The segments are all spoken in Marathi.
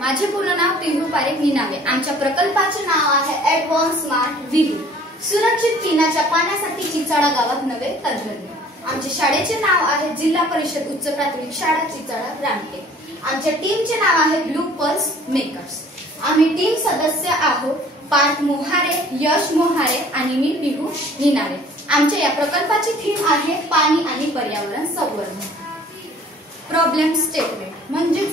माझे पूर्ण नाव पिहू पारेख निनावे। आमच्या प्रकल्पाचे नाव आहे ॲडव्हान्स स्मार्ट विहीर सुरक्षित पिण्याच्या पाण्यासाठी चिचाळा गावात नवे तंत्रज्ञान। आमच्या शाळेचे नाव आहे जिल्हा परिषद उच्च प्राथमिक शाळा चिचाळा रामटेक। आमच्या टीमचे नाव आहे ब्लू पल्स मेकर्स। आम्ही टीम सदस्य आहोत पार्थ मोहारे, यश मोहारे आणि मी पिहू निनावे। आमच्या या प्रकल्पाची थीम आहे पाणी आणि पर्यावरण संवर्धन। प्रॉब्लेम स्टेटमेंट म्हणजे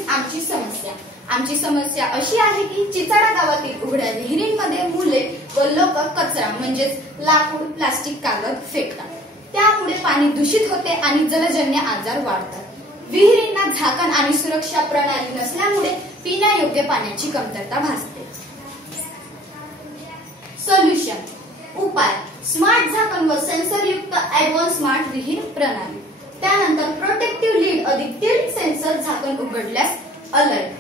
आमची समस्या अशी आहे की चिचाळा गावातील उघड्या विहिरींमध्ये मुले व लोक कचरा म्हणजे लाकूड, प्लास्टिक, कागद फेकतात। त्यामुळे पाणी दूषित होते आणि जलजन्य आजार वाढतात। विहिरींना झाकण आणि सुरक्षा प्रणाली नसल्यामुळे पिण्यायोग्य पाण्याची कमतरता भासते। सोल्युशन उपाय स्मार्ट झाकण व सेन्सर युक्त ॲडव्हान्स स्मार्ट विहीर प्रणाली। त्यानंतर प्रोटेक्टिव्ह लीड अधिक टिल्ट सेन्सर झाकण उघडल्यास alert,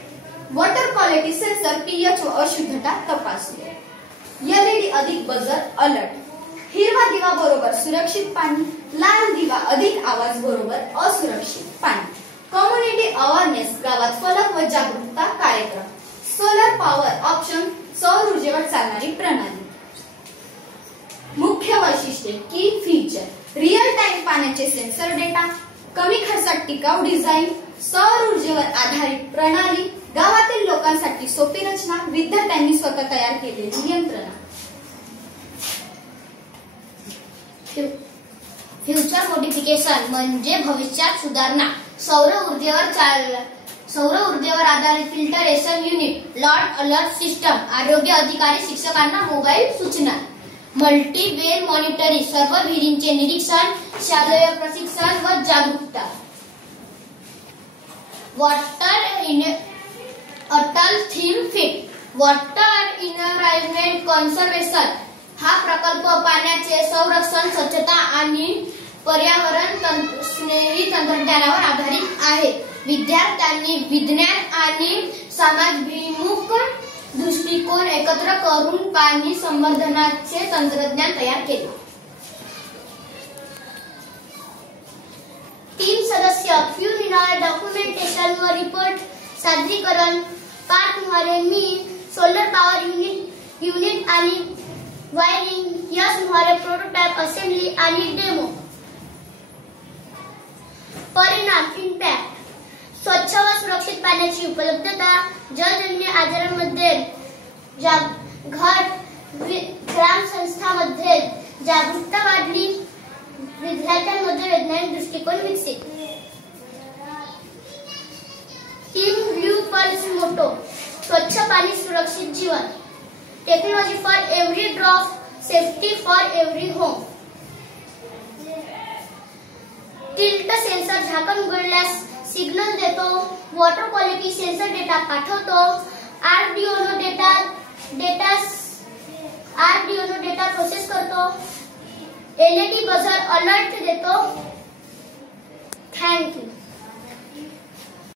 water quality sensor pH व अशुद्धता तपासणी, एलईडी अधिक बजर अलर्ट, हिरवा दिवा बरोबर सुरक्षित पाणी, लाल दिवा अधिक आवाज बरोबर असुरक्षित पाणी, कम्युनिटी अवेअरनेस गावात फलक व जागरूकता कार्यक्रम, सोलर पॉवर ऑप्शन सौर ऊर्जेवर चालणारी प्रणाली। मुख्य वैशिष्ट्ये की फीचर रिअल टाइम पाण्याचे सेन्सर डेटा, कमी खर्चात टिकाऊ डिझाईन, सौर ऊर्जेवर आधारित प्रणाली, गावातील लोकांसाठी सोपी रचना, विद्यार्थ्यांनी स्वतः तयार केलेली यंत्रणा। फ्युचर मोडिफिकेशन म्हणजे भविष्यात सुधारणा। सौर ऊर्जेवर आधारित filtration unit, lot alert system, आरोग्य अधिकारी शिक्षकांना मोबाईल सूचना, मल्टी वेल मॉनिटरिंग, सर्व विहिरींचे निरीक्षण, शालेय प्रशिक्षण व जागरूकता। Atal theme fit water environment conservation हा प्रकल्प पाण्याचे संरक्षण, स्वच्छता आणि पर्यावरण स्नेही तंत्रज्ञानावर आधारित आहे। विद्यार्थ्यांनी विज्ञान आणि समाजभिमुख दृष्टिकोन एकत्र करून पाणी संवर्धनाचे तंत्रज्ञान तयार केले। टीम सदस्य पिहू निनावे, डॉक्युमेंटेशन व रिपोर्ट सादरीकरण पार्थ मोहारे, मी सोलर पॉवर युनिट आणि वायरिंग, यश मोहारे प्रोटोटाइप असेंबली आणि डेमो। परिणाम इम्पॅक्ट स्वच्छ व सुरक्षित पाण्याची उपलब्धता, जलजन्य आजारांमध्ये ग्राम संस्थांमध्ये जागरूकता वाढली, विद्यार्थ्यांमध्ये वैज्ञानिक दृष्टिकोन विकसित। टीम ब्लू पल्स मोटो स्वच्छ पाणी सुरक्षित जीवन, technology for every drop, safety for every home. Tilt sensor झाकण उघडल्यास सिग्नल देतो, वॉटर क्वालिटी सेन्सर डेटा पाठवतो, आर्डिनो डेटा प्रोसेस करतो, एलईडी बजर अलर्ट देतो। थँक्यू।